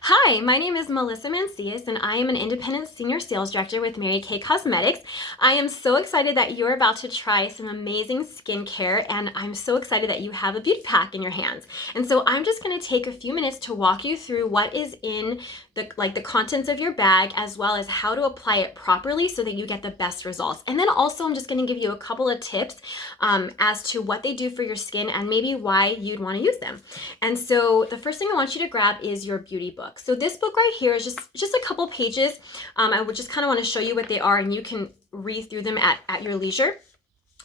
Hi, my name is Melissa Mancias, and I am an independent senior sales director with Mary Kay Cosmetics. I am so excited that you're about to try some amazing skincare, and I'm so excited that you have a beauty pack in your hands. And so I'm just going to take a few minutes to walk you through what is in the contents of your bag, as well as how to apply it properly so that you get the best results. And then also I'm just going to give you a couple of tips as to what they do for your skin and maybe why you'd want to use them. And so the first thing I want you to grab is your beauty book. So this book right here is just a couple pages. I would just kind of want to show you what they are, and you can read through them at your leisure.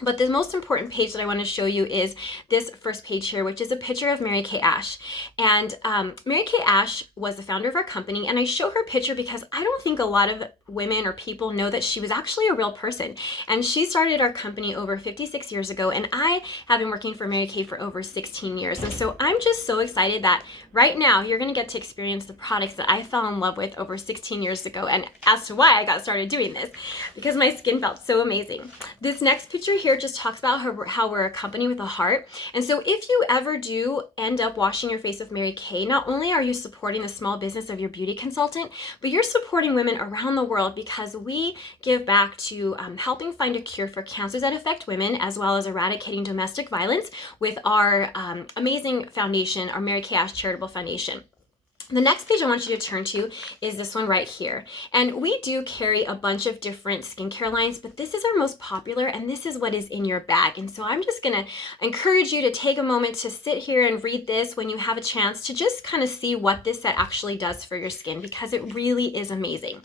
But the most important page that I want to show you is this first page here, which is a picture of Mary Kay Ash. And Mary Kay Ash was the founder of our company, and I show her picture because I don't think a lot of women or people know that she was actually a real person. And she started our company over 56 years ago, and I have been working for Mary Kay for over 16 years. And so I'm just so excited that right now you're going to get to experience the products that I fell in love with over 16 years ago, and as to why I got started doing this, because my skin felt so amazing. This next picture here just talks about how we're a company with a heart. And so if you ever do end up washing your face with Mary Kay, not only are you supporting the small business of your beauty consultant, but you're supporting women around the world, because we give back to helping find a cure for cancers that affect women, as well as eradicating domestic violence with our amazing foundation, our Mary Kay Ash Charitable Foundation. The next page I want you to turn to is this one right here. And we do carry a bunch of different skincare lines, but this is our most popular, and this is what is in your bag. And so I'm just gonna encourage you to take a moment to sit here and read this when you have a chance to just kind of see what this set actually does for your skin, because it really is amazing.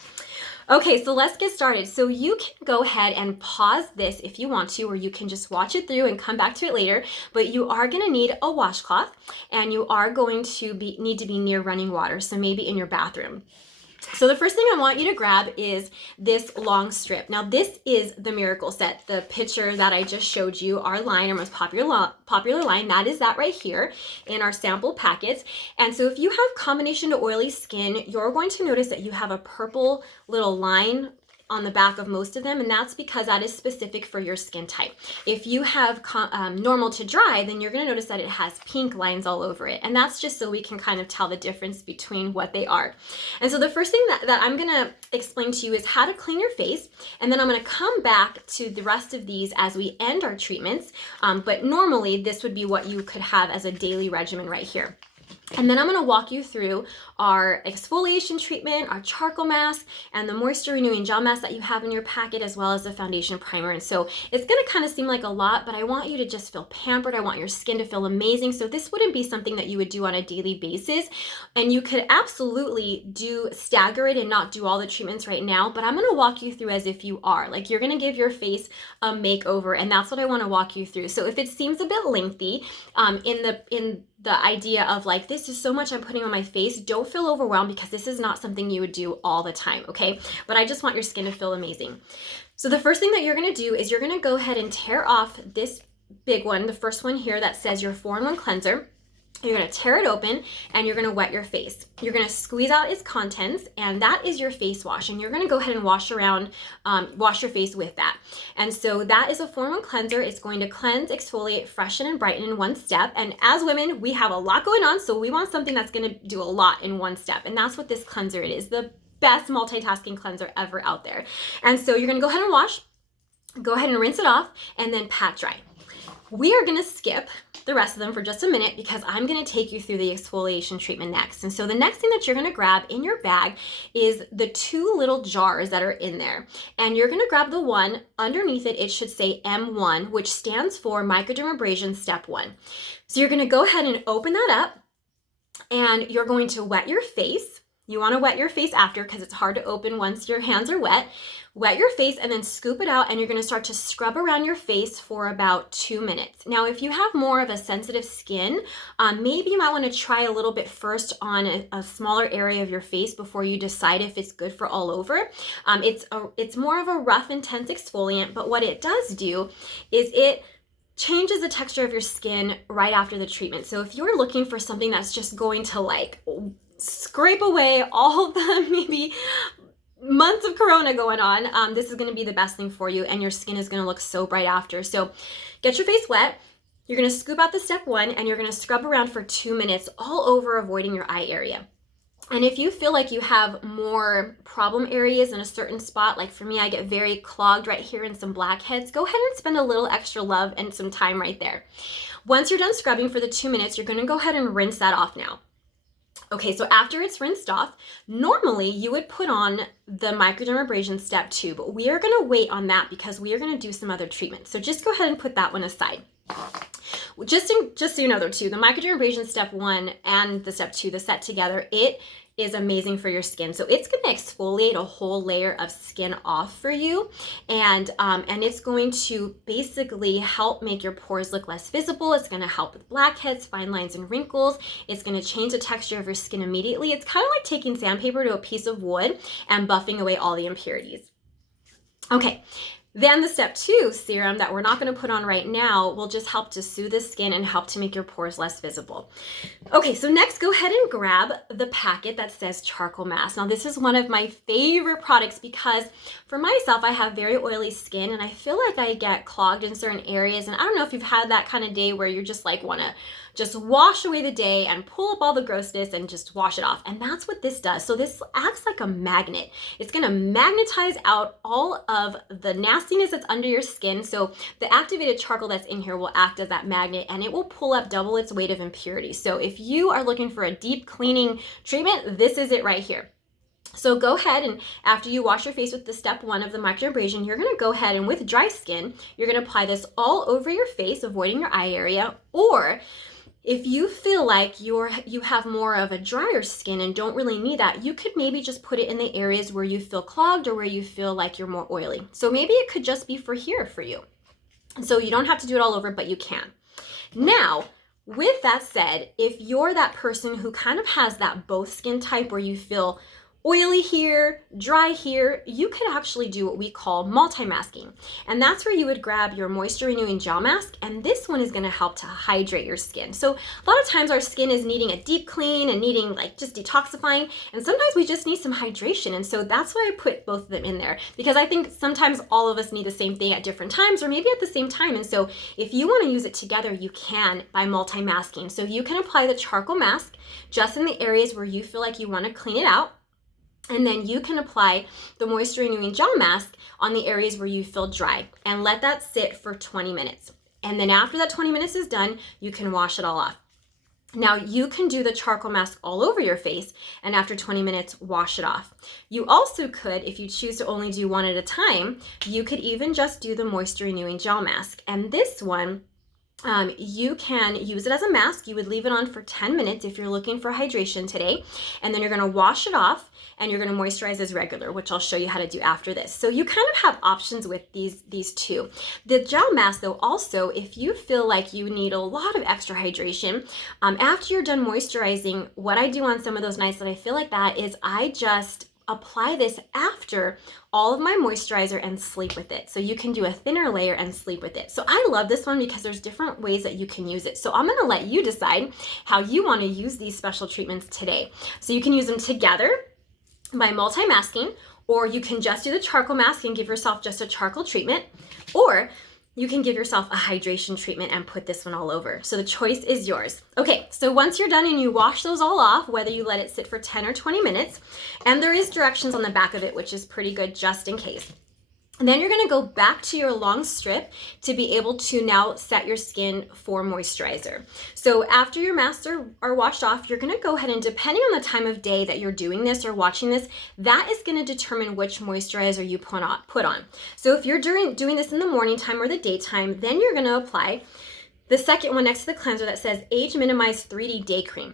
Okay, so let's get started. So you can go ahead and pause this if you want to, or you can just watch it through and come back to it later, but you are gonna need a washcloth, and you are going to need to be near running water, so maybe in your bathroom. So the first thing I want you to grab is this long strip. Now this is the Miracle Set, the picture that I just showed you, our line, our most popular line, that is that right here in our sample packets. And so if you have combination to oily skin, you're going to notice that you have a purple little line on the back of most of them, and that's because that is specific for your skin type. If you have normal to dry, then you're going to notice that it has pink lines all over it, and that's just so we can kind of tell the difference between what they are. And so the first thing that I'm going to explain to you is how to clean your face, and then I'm going to come back to the rest of these as we end our treatments, but normally this would be what you could have as a daily regimen right here. And then I'm going to walk you through our exfoliation treatment, our charcoal mask, and the moisture renewing gel mask that you have in your packet, as well as the foundation primer. And so it's going to kind of seem like a lot, but I want you to just feel pampered. I want your skin to feel amazing. So this wouldn't be something that you would do on a daily basis. And you could absolutely stagger it and not do all the treatments right now, but I'm going to walk you through as if you are. Like, you're going to give your face a makeover, and that's what I want to walk you through. So if it seems a bit lengthy in the idea of like, this is so much I'm putting on my face, don't feel overwhelmed, because this is not something you would do all the time, okay? But I just want your skin to feel amazing. So the first thing that you're gonna do is you're gonna go ahead and tear off this big one, the first one here that says your 4-in-1 cleanser. You're going to tear it open, and you're going to wet your face. You're going to squeeze out its contents, and that is your face wash. And you're going to go ahead and wash your face with that. And so that is a 4-in-1 cleanser. It's going to cleanse, exfoliate, freshen, and brighten in one step. And as women, we have a lot going on, so we want something that's going to do a lot in one step. And that's what this cleanser it is, the best multitasking cleanser ever out there. And so you're going to go ahead and wash, go ahead and rinse it off, and then pat dry. We are going to skip the rest of them for just a minute, because I'm going to take you through the exfoliation treatment next. And so the next thing that you're going to grab in your bag is the 2 little jars that are in there. And you're going to grab the one underneath it. It should say M1, which stands for microdermabrasion step 1. So you're going to go ahead and open that up, and you're going to wet your face. You want to wet your face after, because it's hard to open once your hands are wet. Wet your face and then scoop it out, and you're going to start to scrub around your face for about 2 minutes. Now, if you have more of a sensitive skin, maybe you might want to try a little bit first on a smaller area of your face before you decide if it's good for all over. It's more of a rough, intense exfoliant, but what it does do is it changes the texture of your skin right after the treatment. So if you're looking for something that's just going to like scrape away all the maybe months of corona going on, this is going to be the best thing for you, and your skin is going to look so bright after. So get your face wet. You're going to scoop out the step 1, and you're going to scrub around for 2 minutes all over, avoiding your eye area. And if you feel like you have more problem areas in a certain spot, like for me, I get very clogged right here and some blackheads, go ahead and spend a little extra love and some time right there. Once you're done scrubbing for the 2 minutes, you're gonna go ahead and rinse that off now. Okay, so after it's rinsed off, normally you would put on the microdermabrasion step 2, but we are gonna wait on that because we are gonna do some other treatments. So just go ahead and put that one aside. Just so you know though too, the microdermabrasion step 1 and the step 2, the set together, it is amazing for your skin. So it's going to exfoliate a whole layer of skin off for you, and it's going to basically help make your pores look less visible. It's going to help with blackheads, fine lines, and wrinkles. It's going to change the texture of your skin immediately. It's kind of like taking sandpaper to a piece of wood and buffing away all the impurities. Okay. Then the step 2 serum that we're not going to put on right now will just help to soothe the skin and help to make your pores less visible. Okay, so next go ahead and grab the packet that says charcoal mask. Now this is one of my favorite products because for myself, I have very oily skin and I feel like I get clogged in certain areas. And I don't know if you've had that kind of day where you're just like want to just wash away the day and pull up all the grossness and just wash it off. And that's what this does. So this acts like a magnet. It's going to magnetize out all of the nastiness that's under your skin. So the activated charcoal that's in here will act as that magnet and it will pull up double its weight of impurities. So if you are looking for a deep cleaning treatment, this is it right here. So go ahead and after you wash your face with the step 1 of the microdermabrasion, you're going to go ahead and with dry skin, you're going to apply this all over your face, avoiding your eye area. Or if you feel like you have more of a drier skin and don't really need that, you could maybe just put it in the areas where you feel clogged or where you feel like you're more oily. So maybe it could just be for here for you. So you don't have to do it all over, but you can. Now, with that said, if you're that person who kind of has that both skin type where you feel oily here, dry here, you could actually do what we call multi-masking. And that's where you would grab your moisture renewing gel mask, and this one is gonna help to hydrate your skin. So a lot of times our skin is needing a deep clean and needing like just detoxifying, and sometimes we just need some hydration. And so that's why I put both of them in there, because I think sometimes all of us need the same thing at different times or maybe at the same time. And so if you wanna use it together, you can by multi-masking. So you can apply the charcoal mask just in the areas where you feel like you wanna clean it out. And then you can apply the moisture renewing gel mask on the areas where you feel dry and let that sit for 20 minutes. And then after that 20 minutes is done, you can wash it all off. Now you can do the charcoal mask all over your face and after 20 minutes, wash it off. You also could, if you choose to only do one at a time, you could even just do the moisture renewing gel mask. And this one, you can use it as a mask. You would leave it on for 10 minutes if you're looking for hydration today. And then you're gonna wash it off and you're gonna moisturize as regular, which I'll show you how to do after this. So you kind of have options with these two. The gel mask though, also, if you feel like you need a lot of extra hydration, after you're done moisturizing, what I do on some of those nights that I feel like that is I just apply this after all of my moisturizer and sleep with it. So you can do a thinner layer and sleep with it. So I love this one because there's different ways that you can use it. So I'm gonna let you decide how you wanna use these special treatments today. So you can use them together by multi-masking, or you can just do the charcoal mask and give yourself just a charcoal treatment, or you can give yourself a hydration treatment and put this one all over. So the choice is yours. Okay, so once you're done and you wash those all off, whether you let it sit for 10 or 20 minutes, and there is directions on the back of it, which is pretty good just in case. And then you're gonna go back to your long strip to be able to now set your skin for moisturizer. So after your masks are washed off, you're gonna go ahead and depending on the time of day that you're doing this or watching this, that is gonna determine which moisturizer you put on. So if you're doing this in the morning time or the daytime, then you're gonna apply the second one next to the cleanser that says Age Minimize 3D Day Cream.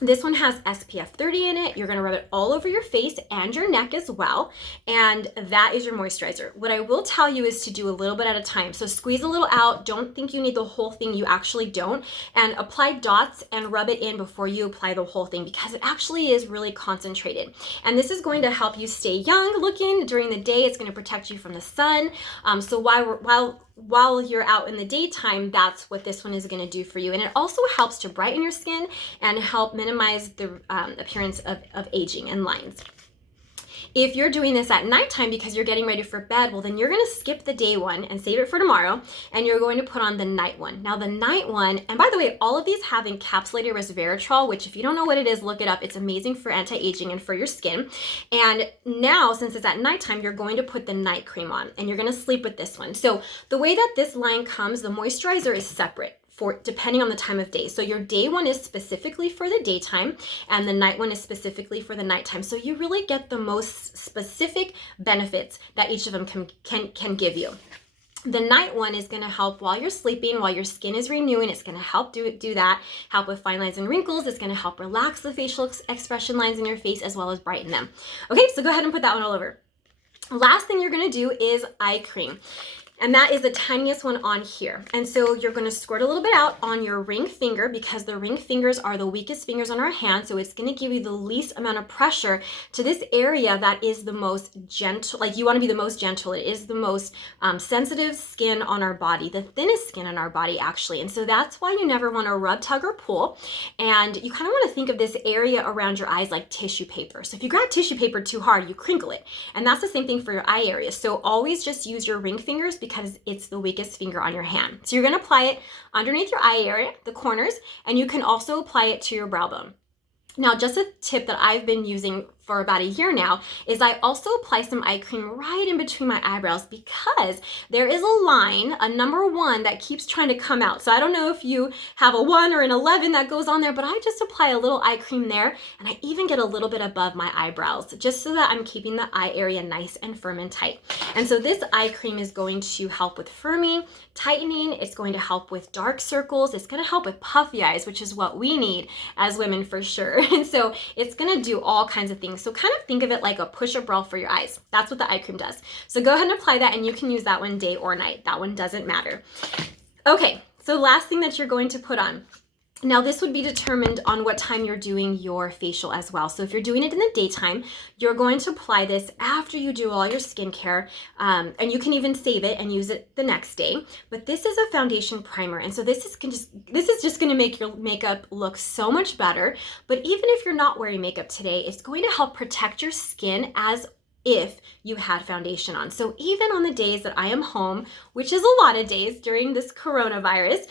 This one has SPF 30 in it. You're gonna rub it all over your face and your neck as well. And that is your moisturizer. What I will tell you is to do a little bit at a time. So squeeze a little out. Don't think you need the whole thing. You actually don't. And apply dots and rub it in before you apply the whole thing because it actually is really concentrated. And this is going to help you stay young looking during the day. It's gonna protect you from the sun. So while you're out in the daytime, that's what this one is going to do for you. And it also helps to brighten your skin and help minimize the appearance of aging and lines. If you're doing this at nighttime because you're getting ready for bed, well, then you're gonna skip the day one and save it for tomorrow, and you're going to put on the night one. Now the night one, and by the way, all of these have encapsulated resveratrol, which if you don't know what it is, look it up. It's amazing for anti-aging and for your skin. And now, since it's at nighttime, you're going to put the night cream on, and you're gonna sleep with this one. So the way that this line comes, the moisturizer is separate for depending on the time of day. So your day one is specifically for the daytime, and the night one is specifically for the nighttime. So you really get the most specific benefits that each of them can give you. The night one is going to help while you're sleeping, while your skin is renewing. It's going to help do that, help with fine lines and wrinkles. It's going to help relax the facial expression lines in your face as well as brighten them. Okay, so go ahead and put that one all over. Last thing you're going to do is eye cream. And that is the tiniest one on here. And so you're gonna squirt a little bit out on your ring finger, because the ring fingers are the weakest fingers on our hand. So it's gonna give you the least amount of pressure to this area that is the most gentle. Like, you wanna be the most gentle. It is the most sensitive skin on our body, the thinnest skin on our body actually. And so that's why you never wanna rub, tug, or pull. And you kind of wanna think of this area around your eyes like tissue paper. So if you grab tissue paper too hard, you crinkle it. And that's the same thing for your eye area. So always just use your ring fingers, because it's the weakest finger on your hand. So you're gonna apply it underneath your eye area, the corners, and you can also apply it to your brow bone. Now, just a tip that I've been using for about a year now is I also apply some eye cream right in between my eyebrows, because there is a line, a number 1, that keeps trying to come out. So I don't know if you have a 1 or an 11 that goes on there, but I just apply a little eye cream there, and I even get a little bit above my eyebrows, just so that I'm keeping the eye area nice and firm and tight. And so this eye cream is going to help with firming, tightening. It's going to help with dark circles. It's going to help with puffy eyes, which is what we need as women for sure. And so it's going to do all kinds of things. So kind of think of it like a push-up bra for your eyes. That's what the eye cream does. So go ahead and apply that, and you can use that one day or night. That one doesn't matter. Okay, so last thing that you're going to put on. Now, this would be determined on what time you're doing your facial as well. So if you're doing it in the daytime, you're going to apply this after you do all your skincare, and you can even save it and use it the next day. But this is a foundation primer, and so this is just going to make your makeup look so much better. But even if you're not wearing makeup today, it's going to help protect your skin as if you had foundation on. So even on the days that I am home, which is a lot of days during this coronavirus,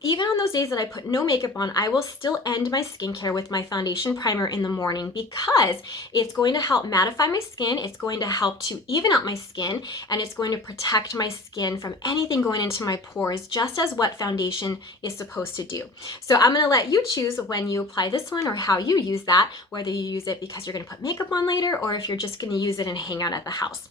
even on those days that I put no makeup on, I will still end my skincare with my foundation primer in the morning, because it's going to help mattify my skin, it's going to help to even out my skin, and it's going to protect my skin from anything going into my pores, just as what foundation is supposed to do. So I'm gonna let you choose when you apply this one, or how you use that, whether you use it because you're gonna put makeup on later, or if you're just gonna use it and hang out at the house.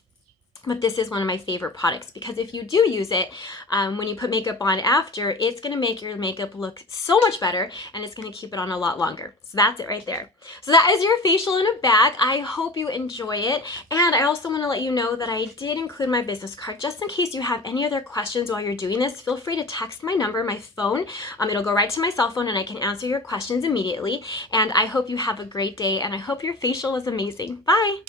But this is one of my favorite products, because if you do use it when you put makeup on after, it's going to make your makeup look so much better, and it's going to keep it on a lot longer. So that's it right there. So that is your facial in a bag. I hope you enjoy it. And I also want to let you know that I did include my business card, just in case you have any other questions while you're doing this. Feel free to text my number, my phone. It'll go right to my cell phone, and I can answer your questions immediately. And I hope you have a great day, and I hope your facial was amazing. Bye.